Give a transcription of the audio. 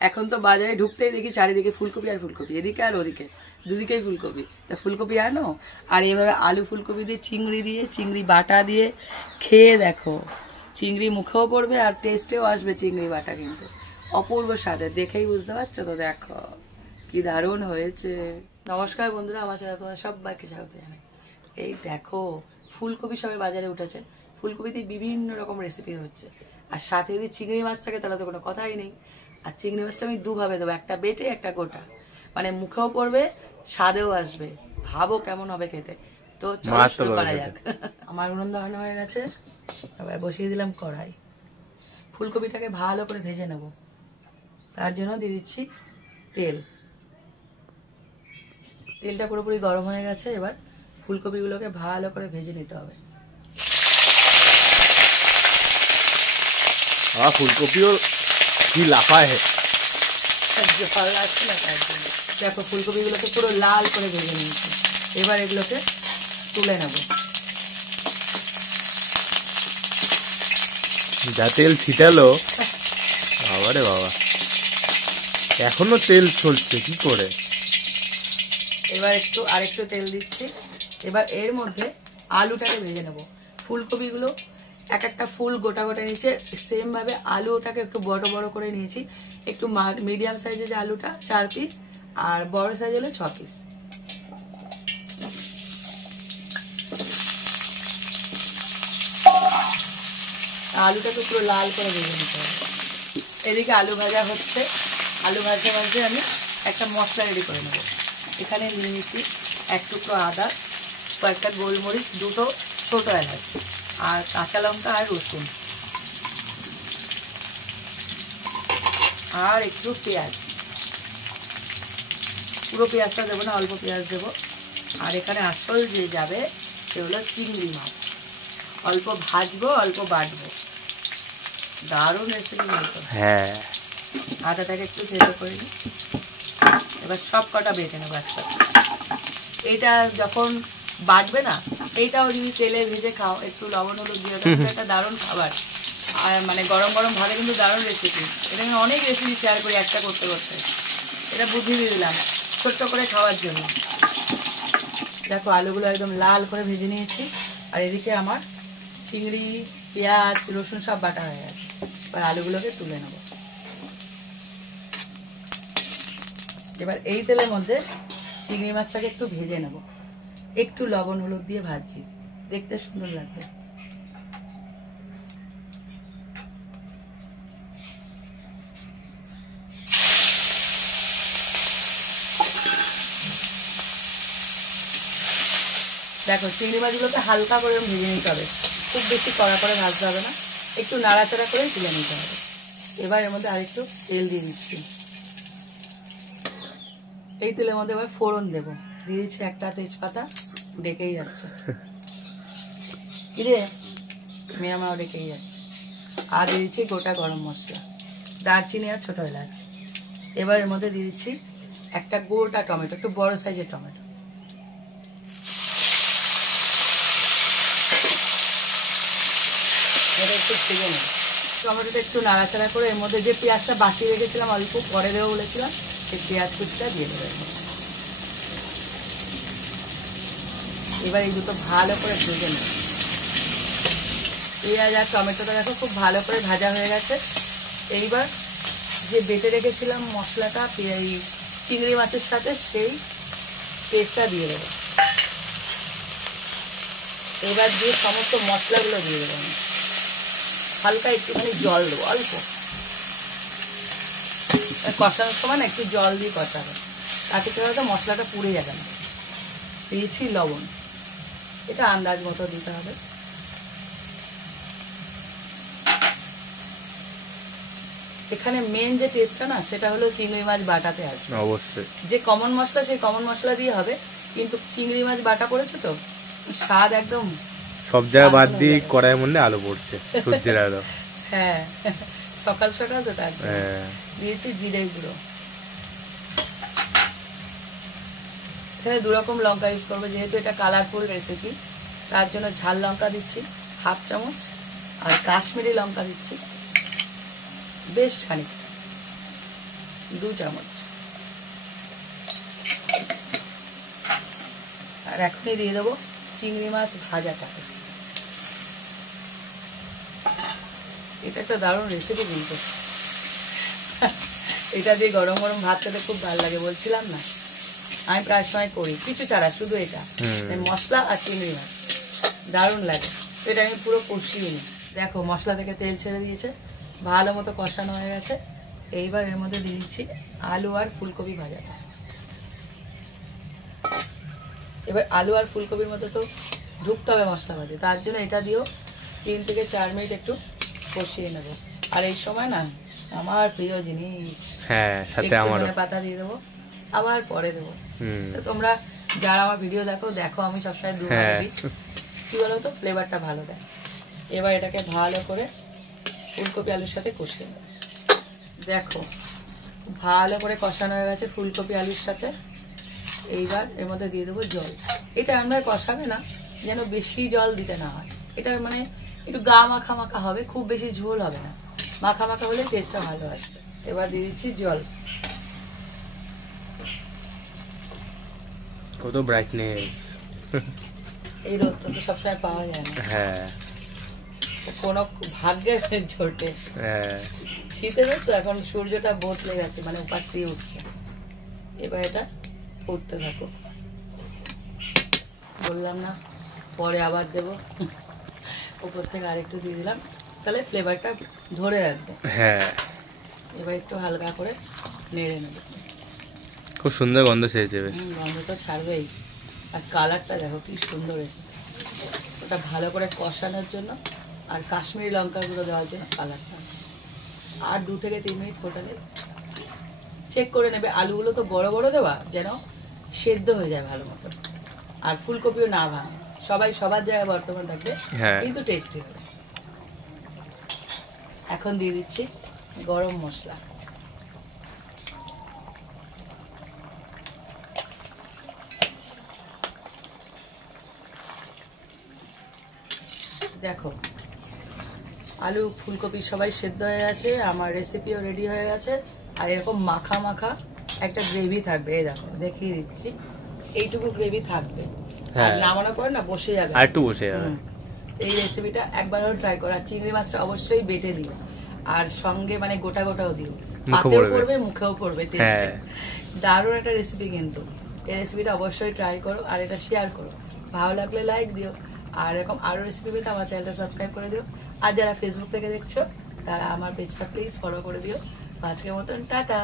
এখন তো বাজারে ঢুকতেই দেখি চারিদিকে ফুলকপি আর ফুলকপি, এদিকে আর ওদিকে, দুদিকেই ফুলকপি। তা ফুলকপি আনো, আর এভাবে আলু ফুলকপি দিয়ে চিংড়ি বাটা দিয়ে খেয়ে দেখো, চিংড়ি মুখেও পড়বে আর টেস্টেও আসবে চিংড়ি বাটা, কিন্তু অপূর্ব স্বাদের, দেখেই বুঝতে পারছো তো। দেখো কি দারুণ হয়েছে। নমস্কার বন্ধুরা, আমার চ্যানেলে তোমাদের সবাইকে স্বাগত জানাই। এই দেখো ফুলকপি সবে বাজারে উঠেছে, ফুলকপিতে বিভিন্ন রকম রেসিপি হচ্ছে, আর সাথে যদি চিংড়ি মাছ থাকে তাহলে তো কোনো কথাই নেই। আর চিংড়ি মাছটা আমি দুভাবে দেবো, একটা বেটে একটা গোটা, মানে মুখেও পড়বে স্বাদেও আসবে, ভাবো কেমন হবে খেতে। তো চলো করা যাক। আমার উনুন ধরানো হয়ে গেছে, এবার বসিয়ে দিলাম কড়াই। ফুলকপিটাকে ভালো করে ভেজে নেব, তার জন্য দিয়ে দিচ্ছি তেল। তেলটা পুরোপুরি গরম হয়ে গেছে, এবার ফুলকপিগুলোকে ভালো করে ভেজে নিতে হবে। ফুলকপিও কি লাফায়, জল আসছে না তার জন্য। দেখো ফুলকপিগুলোকে পুরো লাল করে ভেজে নিয়েছি, এবার এগুলোকে তুলে নেব। যা তেল ছিটালো, বাবারে বাবা, এখনো তেল চলছে কি করে। এবার আরেকটু তেল দিচ্ছি। এবার এর মধ্যে আলুটাকে ভেজে নেব। ফুলকপিগুলো এক একটা ফুল গোটা গোটা নিয়েছে, সেম ভাবে আলু ওটাকে একটু বড় বড় করে নিয়েছি। একটু মিডিয়াম সাইজের যে আলুটা 4 পিস, আর বড় সাইজ হলে 6 পিস। আলুটাকে পুরো লাল করে ভেজে নিতে হবে। এদিকে আলু ভাজা হচ্ছে, আলু ভাজতে ভাজতে আমি একটা মশলা রেডি করে নেব। এখানে নিয়ে নিচ্ছি 1 টুকরো আদা, কয়েকটা গোলমরিচ, 2টো ছোট এলাচ, আর কাঁচা লঙ্কা আর রসুন, আর একটু পেঁয়াজ। পুরো পেঁয়াজটা দেবো না, অল্প পেঁয়াজ দেবো। আর এখানে আসল যে যাবে সে হলো চিংড়ি মাছ। অল্প ভাজবো, অল্প বাটবো, দারুণ রেসিপি মতো। হ্যাঁ, আদাটাকে একটু ভেজে করে নিই। এবার সব কটা বেটে নেবো একসাথে। এইটা যখন বাটবে না, এইটাও যদি তেলে ভেজে খাও, একটু লবণ হলুদ দিয়ে, একটা দারুণ খাবার। আর মানে গরম গরম ভাবে কিন্তু দারুণ রেসিপি। এটা আমি অনেক রেসিপি শেয়ার করি একটা করতে করতে, এটা বুদ্ধি দিয়ে দিলাম ছোট্ট করে খাওয়ার জন্য। দেখো আলুগুলো একদম লাল করে ভেজে নিয়েছি, আর এদিকে আমার চিংড়ি, পেঁয়াজ, রসুন সব বাটা হয়ে গেছে। এবার আলুগুলোকে তুলে নেব। এবার এই তেলের মধ্যে চিংড়ি মাছটাকে একটু ভেজে নেব, একটু লবণ হলুদ দিয়ে ভাজছি, দেখতে সুন্দর লাগবে। দেখো চিংড়ি মাছগুলোকে হালকা করে ভেজে নিতে হবে, খুব বেশি কড়া করে ভাজতে হবে না, একটু নাড়াচাড়া করে তুলে নিতে হবে। এবার এর মধ্যে আরেকটু তেল দিয়ে দিচ্ছি। এই তেলের মধ্যে এবার ফোড়ন দেবো, দিয়ে দিচ্ছি একটা তেজপাতা, ডেকেই যাচ্ছে, কিরে মেয়ে আমার ডেকেই যাচ্ছে। আর দিয়ে দিচ্ছি গোটা গরম মশলা, দারচিনি আর ছোট এলাচ। এবার এর মধ্যে দিয়ে দিচ্ছি একটা গোটা টমেটো, একটু বড় সাইজের টমেটো। এটা একটু ভেজে নেব। টমেটোটা একটু নাড়াচাড়া করে এর মধ্যে যে পেঁয়াজটা বাঁচিয়ে রেখেছিলাম, অল্প পরে দেবো বলেছিলাম, সেই পেঁয়াজ কুচিটা দিয়ে দেবো। এবার এই দুটো ভালো করে ভেজে নেব। পেঁয়াজ আর টমেটোটা দেখো খুব ভালো করে ভাজা হয়ে গেছে। এইবার যে বেটে রেখেছিলাম মশলাটা এই চিংড়ি মাছের সাথে, সেই পেস্টটা দিয়ে দেবো। এবার দিয়ে সমস্ত মশলাগুলো দিয়ে দেবো। হালকা একটুখানি জল দেবো, অল্প কষানোর সময় না একটু জল দিয়ে কষাবো, তাতে কি হয়তো মশলাটা পুড়ে যাবে না। দিয়েছি লবণ, এটা আন্দাজ মতো দিতে হবে। এখানে মেন যে টেস্টটা না, সেটা হলো চিংড়ি মাছ বাটাতে আসবে। অবশ্যই যে কমন মশলা, সেই কমন মশলা দিয়ে হবে, কিন্তু চিংড়ি মাছ বাটা করেছো তো, স্বাদ একদম সব জায়গা বাদ দিয়ে কড়াইয়ের মধ্যে আলু পড়ছে, সূর্যের আলো। হ্যাঁ, সকাল সকাল তো তার দিয়েছি জিরে গুঁড়ো। এখানে 2 রকম লঙ্কা ইউজ করবো, যেহেতু এটা কালারফুল রেসিপি, তার জন্য ঝাল লঙ্কা দিচ্ছি 1/2 চামচ, আর কাশ্মীরি লঙ্কা দিচ্ছি বেশ খানিকটা। 2 চামচ। আর এখনই দিয়ে দেবো চিংড়ি মাছ ভাজাটাকে। এটা একটা দারুণ রেসিপি কিন্তু, এটা দিয়ে গরম গরম ভাত খেতে খুব ভালো লাগে, বলছিলাম না আমি প্রায় সময় করি, কিছু ছাড়া শুধু এটা মশলা আর চিংড়ি মাছ, দারুণ লাগে। এটা আমি পুরো কষিয়ে নিই। দেখো মশলা থেকে তেল ছেড়ে দিয়েছে, ভালো মতো কষানো হয়ে গেছে। এইবার এর মধ্যে দিয়ে দিচ্ছি আলু আর ফুলকপি ভাজাটা। এবার আলু আর ফুলকপির মধ্যে তো ঢুকতে হবে মশলা ভাজে, তার জন্য এটা দিয়েও 3 থেকে 4 মিনিট একটু কষিয়ে নেবো। আর এই সময় না আমার প্রিয় জিনিস, ধনে পাতা দিয়ে দেবো, আবার পরে দেবো। তোমরা যারা আমার ভিডিও দেখো আমি সবসময় দুবার দিই, কি বলতো ফ্লেভারটা ভালো দেয়। এবার এটাকে ভালো করে ফুলকপি আলুর সাথে কষিয়ে নেবো। দেখো ভালো করে কষানো হয়ে গেছে ফুলকপি আলুর সাথে। এইবার এর মধ্যে দিয়ে দেবো জল। এটা আমরা কষাবে না যেন বেশি জল দিতে না হয়, এটা মানে একটু গা মাখা মাখা হবে, খুব বেশি ঝোল হবে না, মাখা মাখা হলে টেস্টটা ভালো আসবে। এবার দিয়ে দিচ্ছি জল। কত ব্রাইটনেস, এই রোদটা তো সবসময় পাওয়া যায় না, কোনো ভাগ্যের ঝোটে। শীতের রোদ তো, এখন সূর্যটা বদলে গেছে, মানে উপাস দিয়ে উঠছে। এবার এটা উঠতে থাকো, বললাম না পরে আবার দেবো, উপর থেকে আরেকটু দিয়ে দিলাম, তাহলে ফ্লেভারটা ধরে রাখবে। এবার একটু হালকা করে নেড়ে নেবে। খুব সুন্দর গন্ধ ছেড়েছে, বেশ গন্ধ তো ছাড়বেই। আর কালারটা দেখো কি সুন্দর এসছে, ওটা ভালো করে কষানোর জন্য আর কাশ্মীরি লঙ্কা গুঁড়ো দেওয়ার জন্য কালারটা আসছে। আর 2 থেকে 3 মিনিট ফোটালে চেক করে নেবে। আলুগুলো তো বড় বড় দেওয়া, যেন সেদ্ধ হয়ে যায় ভালো মতো, আর ফুলকপিও না ভাঙে। সবাই সবার জায়গায় বর্তমান থাকবে, কিন্তু টেস্টি হবে। এখন দিয়ে দিচ্ছি গরম মশলা। দেখো আলু ফুলকপি সবাই সেদ্ধ হয়ে গেছে, আমার রেসিপিও রেডি হয়ে গেছে। আর এরকম মাখা মাখা একটা গ্রেভি থাকবে, এই দেখো দেখিয়ে দিচ্ছি, এইটুকু গ্রেভি থাকবে। আর নামানোর পর না বসে যাবে, আর একটু বসে যাবে। এই রেসিপিটা একবার হলো ট্রাই করো। আর চিংড়ি মাছটা অবশ্যই বেটে দিও, আর সঙ্গে মানে গোটা গোটাও দিও, পাতেও পড়বে মুখেও পড়বে, দারুণ একটা রেসিপি কিন্তু। এই রেসিপিটা অবশ্যই ট্রাই করো, আর এটা শেয়ার করো, ভালো লাগলে লাইক দিও। আর এরকম আরো রেসিপি পেতে আমার চ্যানেলটা সাবস্ক্রাইব করে দিও। আর যারা ফেসবুক থেকে দেখছো তারা আমার পেজটা প্লিজ ফলো করে দিও। আজকের মতন টাটা।